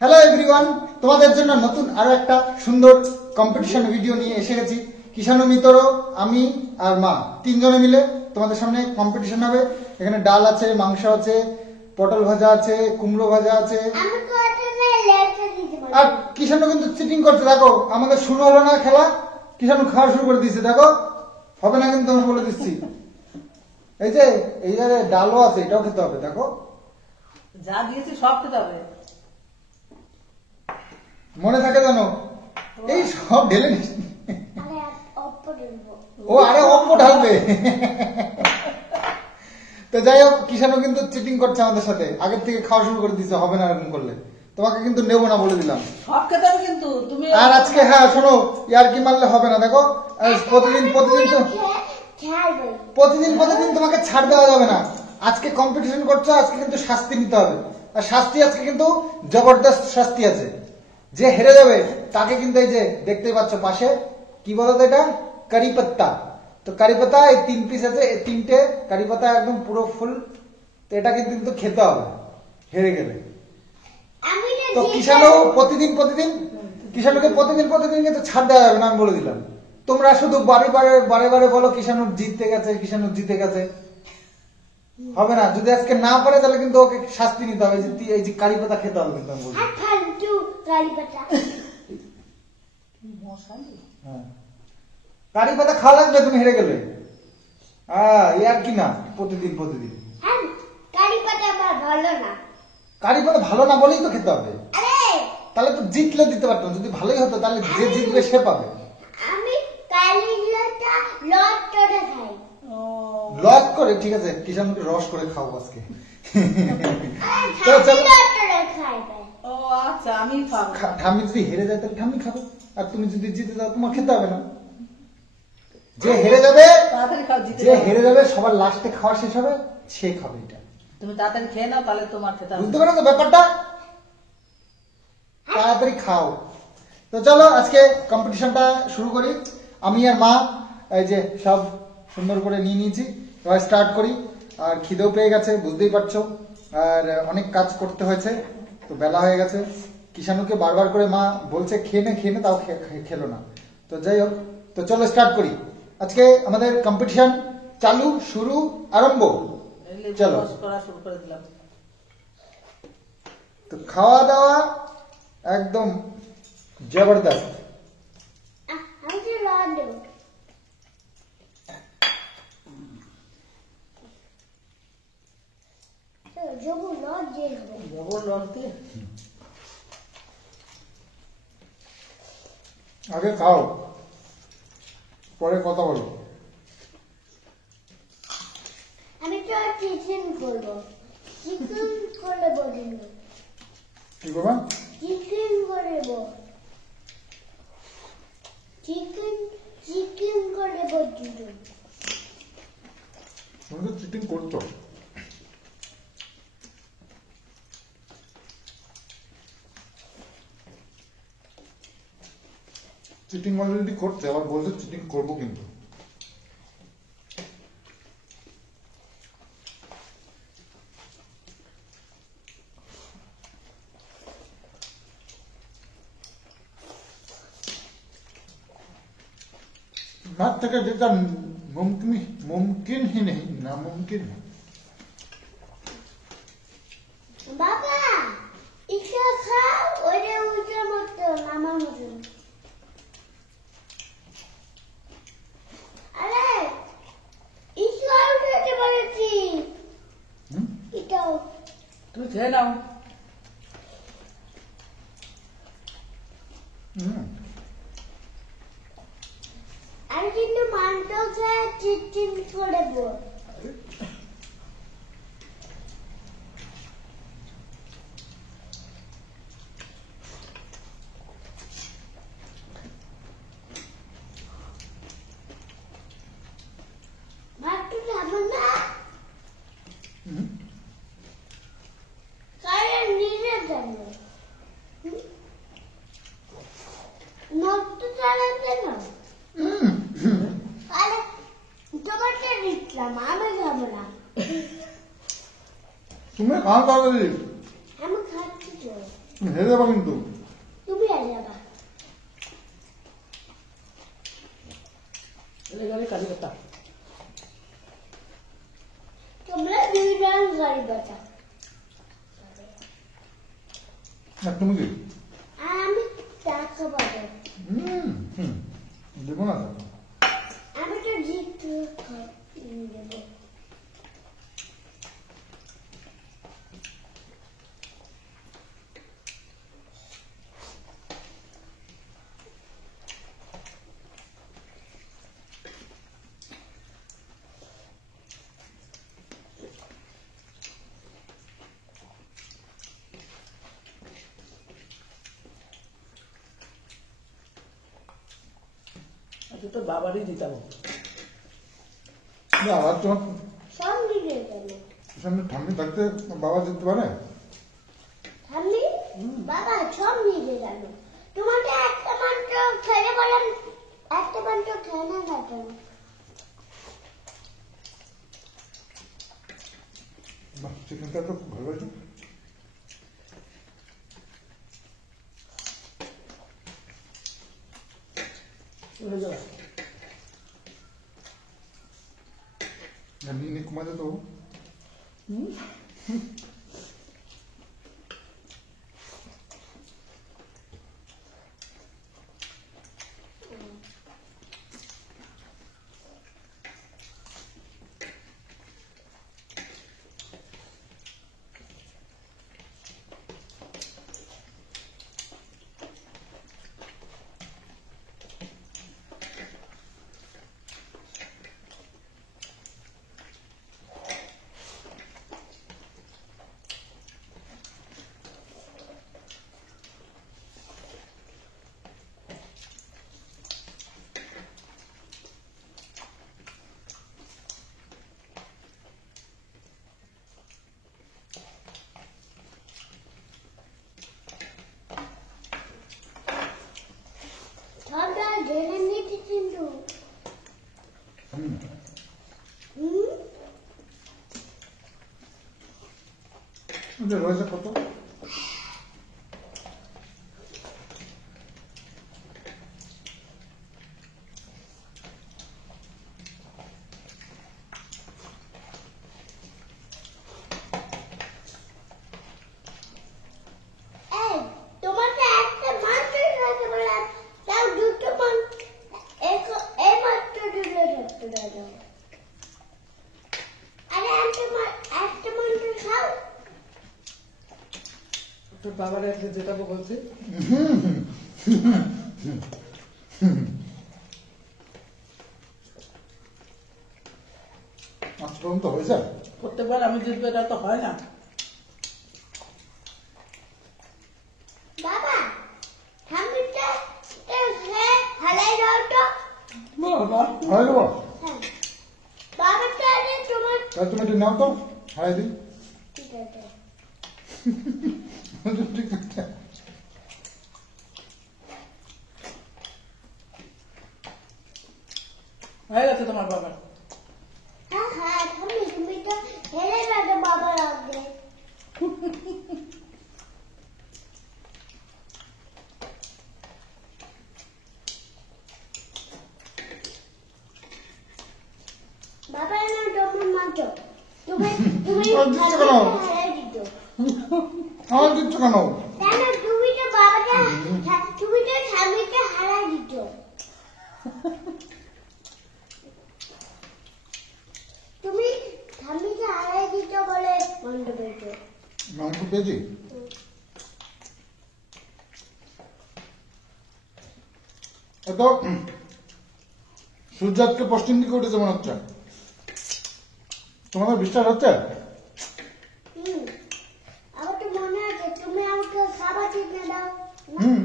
Hello everyone, তোমাদের জন্য নতুন আরো একটা সুন্দর কম্পিটিশন ভিডিও নিয়ে এসে গেছি। কিষাণু মিত্র, আমি আর মা তিনজনে মিলে তোমাদের সামনে কম্পিটিশন হবে। এখানে ডাল আছে, মাংস আছে, পটল ভাজা আছে, কুমড়ো ভাজা আছে। আর কিষাণু কিন্তু চিটিং করছে, দেখো আমাদের শুরু হলো না খেলা, কিষাণু খাওয়া শুরু করে দিয়েছে। দেখো হবে না কিন্তু, আমি বলে দিচ্ছি। এই যে এই জায়গায় ডালও আছে, এটাও খেতে হবে। দেখো যা দিয়েছি সব খেতে হবে, মনে থাকে জানো, এই সব ঢেলে নিস। ও আরে অপ্প ঢালবে। তো যাই হোক, কিষাণু কিন্তু চিটিং করছে আমাদের সাথে, আগের থেকে খাওয়া শুরু করে দিচ্ছে। হবে না এরকম করলে, তোমাকে কিন্তু নেবো না বলে দিলাম। সব খেতে হবে কিন্তু তুমি। আর আজকে হ্যাঁ শোনো, ইয়ার কি মারলে হবে না। দেখো প্রতিদিন তোমাকে ছাড় দেওয়া যাবে না। আজকে কম্পিটিশন করছো, আজকে কিন্তু শাস্তি নিতে হবে। আর শাস্তি আজকে কিন্তু জবরদস্ত শাস্তি আছে। যে হেরে যাবে তাকে কিন্তু এই যে দেখতেই পাচ্ছ পাশে, কি বলতো এটা, কারি পাত্তা। তো কারি পাতা এই 3 পিস আছে, এই 3টে কারি পাতা একদম পুরো ফুল। তো এটা কিন্তু খেতে হবে হেরে গেলে। তো কিষাণুকে প্রতিদিন কিন্তু ছাড় দেওয়া যাবে না, আমি বলে দিলাম। তোমরা শুধু বারে বারে বলো কিষাণু জিতে গেছে। হবে না, যদি আজকে না পারে তাহলে কিন্তু ওকে শাস্তি নিতে হবে। এই যে কারি পাতা খেতে হবে কিন্তু, আমি বলছি। কারি পাতা খাওয়া লাগবে, তুমি হেরে গেলে। আর কি না, প্রতিদিন কারি পাতা ভালো না বলেই তো খেতে হবে। তাহলে তো জিতলে দিতে পারতাম, যদি ভালোই হতো তাহলে যে জিতবে সে পাবে। লক করে, ঠিক আছে, কিষাণুকে রস করে খাও আজকে। ও আচ্ছা, আমি খাবো। ঠাম্মি যদি হেরে যায় তাহলে ঠাম্মি খাবো, আর তুমি যদি জিতে যাও তোমার খেতে হবে না। যে হেরে যাবে সবার লাস্টে খাওয়া শেষ হবে, সে খাবে। এটা তুমি তাড়াতাড়ি খেয়ে নাও, তাহলে তোমার খেতে হবে। বুঝতে পারো তো ব্যাপারটা? তাড়াতাড়ি খাও। তো চলো আজকে কম্পিটিশনটা শুরু করি। আমি আর মা এই যে সব সুন্দর করে নিয়ে নিয়েছি, এবার স্টার্ট করি। আর খিদেও পেয়ে গেছে, বুঝতেই পারছো। আর অনেক কাজ করতে হয়েছে, তো বেলা হয়ে গেছে। কিষাণুকে বারবার করে মা বলছে খেয়ে নে, তাও খেলো না। তো যাই হোক, তো চলো স্টার্ট করি। আজকে আমাদের কম্পিটিশন চালু, শুরু, আরম্ভ। চলো শুরু করে দিলাম। তো খাওয়া দাওয়া একদম জবরদস্ত। আগে খাও, পরে কথা বলো। আমি তো চিকেন করবো। চিকেন করে বলিনি। কি করবা? চিকেন করবো। চিকেন করে বলিনি। তুমি তো চিটিং করছো। চিটিং অলরেডি করছে, আবার বলছে চিটিং করবো কিন্তু। नाथ থেকে যেটা मुमकिन ही नहीं, नामुमकिन है। বাবা ইচ্ছা খাও, ওরে উঠে মতো মামার মতো। আরে ইচ্ছা উঠে বলেছি। এটাও তুমি খেয়ে নাও। আমি কিন্তু মানতেও খেয়ে চিকেন করবো। মাত্র খাবো না, কারণ নিজে জানো নষ্ট চালাতে না। আরে তোমাকে দিচ্ছিলাম, আমি খাবো না। तुम्हें कहाँ पागल है? हम खाते जो তুমি হেরে যাবা কিন্তু। তুমি আর যাবা। এলে গেলে কাজে করতাম। তোমরা দুইজন গাড়ি বাঁচা। না তুমি কি? আর আমি টাকা বাঁচা। দেবো না। আমি তো জিততে দেবো। আচ্ছা তোর বাবারই দিতাম। না আবার তোমার সব দিকে গেল। সামনে ঠাম্মি থাকতে বাবা জিততে পারে? ঠাম্মি বাবা সব নিয়ে গেল। তোমাকে একটা মাত্র খেলে বললাম, একটা মাত্র খেয়ে না গেল। বাহ, চিকেনটা তো খুব ভালো হয়েছে। চলে যাওয়া। নিয়ে কমাতে তো ঠান্ডা ঢেলে নিয়েছি কিন্তু। রয়েছে কত? এই তোমাকে একটা মাত্র খেতে বললাম, তাও দুটো মাত্র এই মাত্র দুটো ধরতে দাও। আরে একটা মাত্র খাও। তোর বাবার একটা যেটাকে বলছে আজ পর্যন্ত হয়েছে? প্রত্যেকবার আমি জিতবো এটা তো হয় না। বাবা ঠাম্মিটা হালাই দাও তো। বাবা হারাই দেবো? হ্যাঁ বাবাটা আরে তোমার। তাহলে তুমি এটা নাও তো, হারাই দিই। ঠিক আছে। ঠিক আছে। হয়ে গেছে তোমার বাবার। হ্যাঁ হ্যাঁ ঠাম্মি তুমি তো হেরে যাবে বাবার আগে। বাবা না তোমার মাত্র তুমি তুমি আর দিচ্ছ কেন? হারাই দিত। আমার দিচ্ছ কেন? কেন তুমি তো বাবাটা তুমি তো ঠাম্মিকে হারাই দিত। তুমি ঠাম্মিকে হারাই দিত বলে বন্ধ পেয়েছো। মাংস পেয়েছি? এত সূর্যাতকে পশ্চিম দিকে উঠেছে মনে হচ্ছে। তোমাদের বিশ্বাস হচ্ছে? আমার তো মনে আছে তুমি আমাকে খাবার কিনে দাও না? হুম,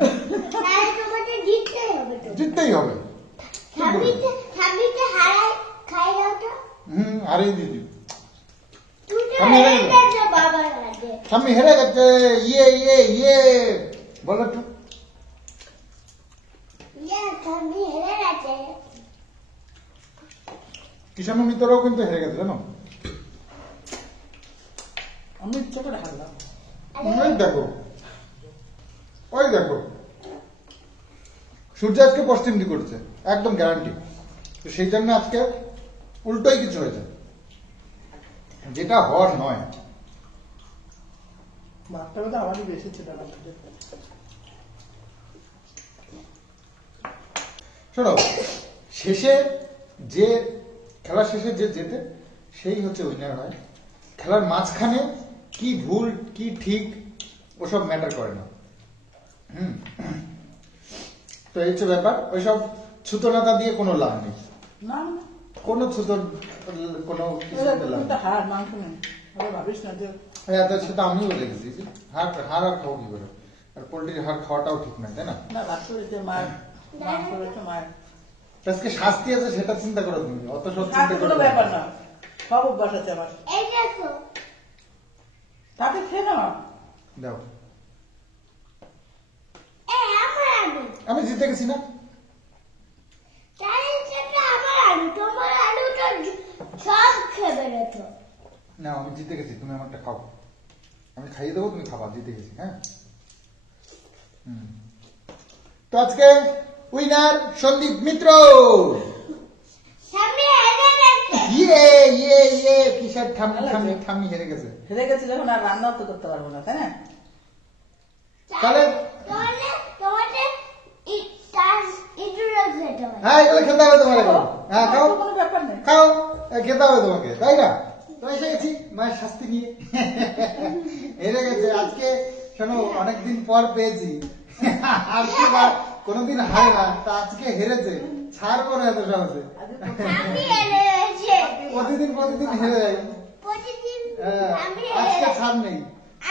তাহলে তোমাকে জিততেই হবে তো। জিততেই হবে। ঠাম্মিকে হারাই খাই দাও তো। হারিয়ে দিদি। তুমি তো আমি হেরে হেরে গেলাম। গেছো বাবার হাতে। আমি হেরে গেছে। ইয়ে ইয়ে ইয়ে বলো একটু। ঠাম্মি হেরে গেছে। কিষাণু মিত্ররাও কিন্তু হেরে গেছে জানো? আমি ইচ্ছে করে হারলাম। এই দেখো ওই দেখো সূর্য আজকে পশ্চিম দিক করছে, একদম গ্যারান্টি। তো সেই জন্য আজকে উল্টোই কিছু হয়েছে, যেটা হওয়ার নয়। ভাতটা বোধহয় আমারই বেশি ছিল না। শোনো, শেষে যে খেলার শেষে যে জেতে সেই হচ্ছে উইনার হয়। খেলার মাঝখানে কি ভুল কি ঠিক ওসব ম্যাটার করে না। তো এই হচ্ছে ব্যাপার। ওইসব ছুতোনাতা দিয়ে কোনো লাভ নেই, না না, কোনো ছুতোর কোনো কিছুতে লাভ তুমি তো নেই। হার মাংস নেই, আবার ভাবিস না যে হ্যাঁ, তো সেটা আমিও দেখেছি যে হাড় হাড় আর খাবো কি করে, আর পোল্ট্রির হাড় খাওয়াটাও ঠিক নয়, তাই না? না ভাত করেছে মায়ের, মাংস করেছে মায়ের। আজকে শাস্তি আছে সেটা চিন্তা করো তুমি, অত সব চিন্তা শাস্তি কোনো করো ব্যাপার না, সব অভ্যাস আছে আমার। এই দেখো তাকে খেয়ে নাও। দাও। আমার আলু, আমি জিতে গেছি না? তাই সেটা আমার আলু, তোমার আলু তো সব খেয়ে বেরোতো। না, আমি জিতে গেছি, তুমি আমারটা খাও। আমি খাইয়ে দেবো, তুমি খাবা, জিতে গেছি। হ্যাঁ। তো আজকে উইনার সন্দীপ মিত্র। সামনে এনে দেখে ইয়ে ইয়ে ইয়ে কিসের ঠাম্মি ঠাম্মি ঠাম্মি হেরে গেছে। হেরে গেছি যখন আর রান্নাও তো করতে পারবো না, তাই না? তাহলে তোমাদের ইঁদুরও খেতে হয়। হ্যাঁ, এগুলো খেতে হবে তোমার এখন। হ্যাঁ, খাও কোনো ব্যাপার নেই। খাও, খেতে হবে তোমাকে, তাই না? তো এসে গেছি মায়ের শাস্তি নিয়ে। হেরে গেছে আজকে। শোনো, অনেকদিন পর পেয়েছি, আজকে কোনোদিন হারে না, তা আজকে হেরেছে, ছাড়বো না এত সহজে। আমি এনে রয়েছে প্রতিদিন প্রতিদিন হেরে যাই। প্রতিদিন হ্যাঁ, আমি আজকে ছাড় নেই।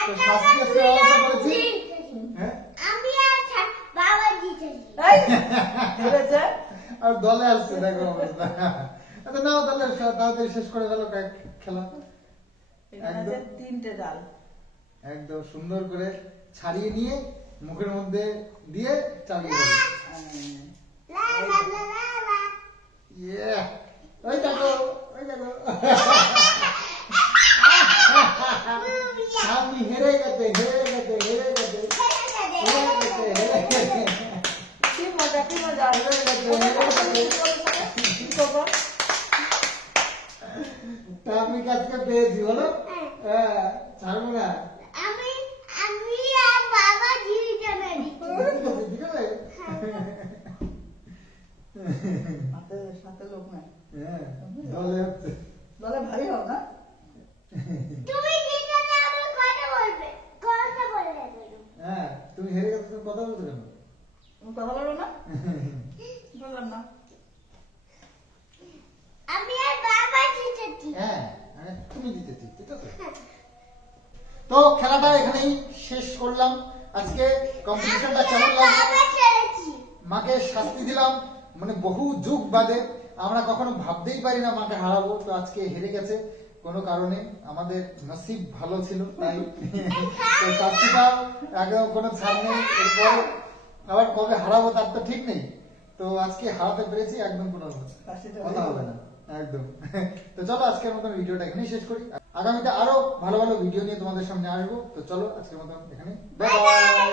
তো শাস্তি আজকে ব্যবস্থা করেছি। হ্যাঁ, আমি আর বাবা জিতেছি। এই, হেরেছে। আর দলে আসছে, দেখো অবস্থা। আচ্ছা নাও, তাহলে তাড়াতাড়ি শেষ করে ফেলো খেলা। এখানে আছে 3টে ডাল। একদম সুন্দর করে ছাড়িয়ে নিয়ে মুখের মধ্যে দিয়ে চালিয়ে দেবে। লা লা লা লা লা। ইয়ে, ওই দেখো, ওই দেখো। আমি হেরে গেছে, হেরে গেছে, হেরে গেছে, হেরে গেছে, হেরে গেছে। কি মজা, কি মজা। হেরে গেছে, হেরে গেছে। কি করবো? তা আমি আজকে পেয়েছি, বলো? হ্যাঁ, ছাড়বো না। আমি আমি আর বাবা জিতে মেরি। ঠিক আছে? সাথে লোক নাই। হ্যাঁ, দলে হচ্ছে। বলে ভারী হোক না। তুমি জিতে না হলে কথা বলবে, কথা বলে দেবে। হ্যাঁ, তুমি হেরে গেছো, তুমি কথা বলছো কেন? তুমি কথা বলবো না? বললাম না। আমি আর বাবা জিতেছি। হ্যাঁ, তুমি জিতেছি, ঠিক আছে? তো খেলাটা এখানেই শেষ করলাম। আজকে কম্পিটিশনটা কেমন লাগলো? বাবা খেলেছি। মাকে শাস্তি দিলাম, মানে বহু যুগ বাদে। আমরা কখনো ভাবতেই পারি না মাকে হারাবো, তো আজকে হেরে গেছে কোনো কারণে। আমাদের নসিব ভালো ছিল তাই। তো শাস্তিটা একদম কোনো ছাড় নেই। এরপর আবার কবে হারাবো তার তো ঠিক নেই। তো আজকে হারাতে পেরেছি, একদম কোনো কথা হবে না, একদম। তো চলো আজকের মতন ভিডিওটা এখানেই শেষ করি। আগামীতে আরো ভালো ভালো ভিডিও নিয়ে তোমাদের সামনে আসবো। তো চলো আজকের মতন এখানে, বাই বাই।